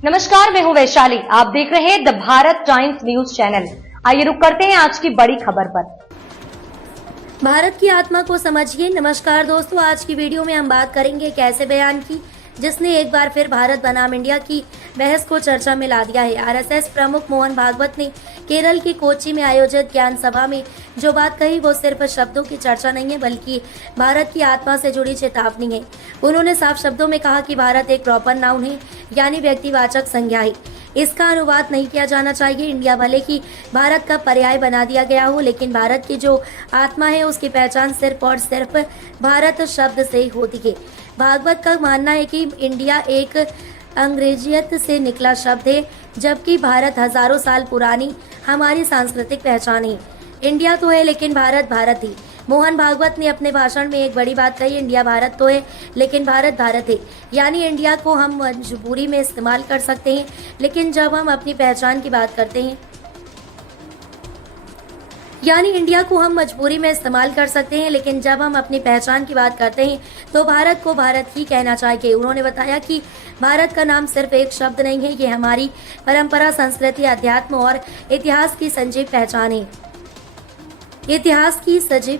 नमस्कार, मैं हूं वैशाली। आप देख रहे हैं the Bharat times news channel. आइए रुक करते हैं आज की बड़ी खबर पर। भारत की आत्मा को समझिए। नमस्कार दोस्तों, आज की वीडियो में हम बात करेंगे एक ऐसे बयान की जिसने एक बार फिर भारत बनाम इंडिया की बहस को चर्चा में ला दिया है। आरएसएस प्रमुख मोहन भागवत ने केरल के कोच्चि में आयोजित ज्ञान सभा में जो बात कही वो सिर्फ शब्दों की चर्चा नहीं है बल्कि भारत की आत्मा से जुड़ी चेतावनी है। उन्होंने साफ शब्दों में कहा कि भारत एक प्रॉपर नाउन है, यानी व्यक्तिवाचक संज्ञा है। इसका अनुवाद नहीं किया जाना चाहिए। इंडिया भले ही भारत का पर्याय बना दिया गया हो, लेकिन भारत की जो आत्मा है उसकी पहचान सिर्फ और सिर्फ भारत शब्द से होती है। भागवत का मानना है कि इंडिया एक अंग्रेजियत से निकला शब्द है, जबकि भारत हजारों साल पुरानी हमारी सांस्कृतिक पहचान है। इंडिया तो है लेकिन भारत भारत ही। मोहन भागवत ने अपने भाषण में एक बड़ी बात कही, इंडिया भारत तो है लेकिन भारत भारत है। यानी इंडिया को हम मजबूरी में इस्तेमाल कर सकते हैं, लेकिन जब हम अपनी पहचान की बात करते हैं इंडिया को हम मजबूरी में इस्तेमाल कर सकते हैं, लेकिन जब हम अपनी पहचान की बात करते हैं तो भारत को भारत ही कहना चाहिए। उन्होंने बताया कि भारत का नाम सिर्फ एक शब्द नहीं है, ये हमारी परंपरा, संस्कृति, अध्यात्म और इतिहास की सजीव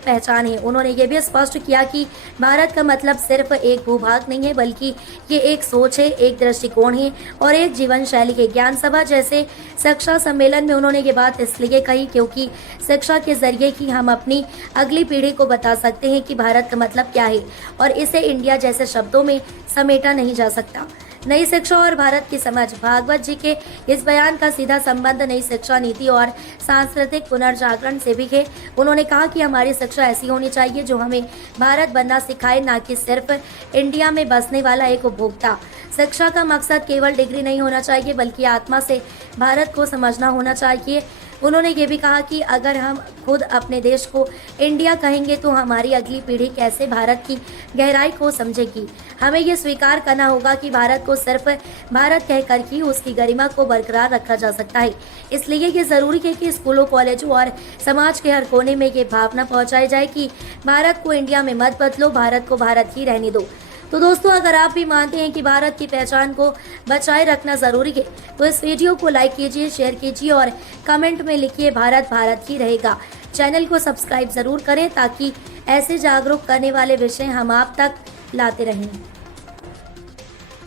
पहचान है। उन्होंने ये भी स्पष्ट किया कि भारत का मतलब सिर्फ एक भूभाग नहीं है, बल्कि ये एक सोच है, एक दृष्टिकोण है और एक जीवन शैली है। ज्ञान सभा जैसे शिक्षा सम्मेलन में उन्होंने ये बात इसलिए कही क्योंकि शिक्षा के जरिए ही हम अपनी अगली पीढ़ी को बता सकते हैं कि भारत का मतलब क्या है और इसे इंडिया जैसे शब्दों में समेटा नहीं जा सकता। नई शिक्षा और भारत की समझ। भागवत जी के इस बयान का सीधा संबंध नई शिक्षा नीति और सांस्कृतिक पुनर्जागरण से भी है। उन्होंने कहा कि हमारी शिक्षा ऐसी होनी चाहिए जो हमें भारत बनना सिखाए, ना कि सिर्फ इंडिया में बसने वाला एक उपभोक्ता। शिक्षा का मकसद केवल डिग्री नहीं होना चाहिए बल्कि आत्मा से भारत को समझना होना चाहिए। उन्होंने ये भी कहा कि अगर हम खुद अपने देश को इंडिया कहेंगे तो हमारी अगली पीढ़ी कैसे भारत की गहराई को समझेगी। हमें ये स्वीकार करना होगा कि भारत को सिर्फ भारत कहकर ही उसकी गरिमा को बरकरार रखा जा सकता है। इसलिए ये जरूरी है कि स्कूलों, कॉलेजों और समाज के हर कोने में ये भावना पहुंचाई जाए कि भारत को इंडिया में मत बदलो, भारत को भारत ही रहने दो। तो दोस्तों, अगर आप भी मानते हैं कि भारत की पहचान को बचाए रखना जरूरी है तो इस वीडियो को लाइक कीजिए, शेयर कीजिए और कमेंट में लिखिए भारत भारत ही रहेगा। चैनल को सब्सक्राइब जरूर करें ताकि ऐसे जागरूक करने वाले विषय हम आप तक लाते रहें।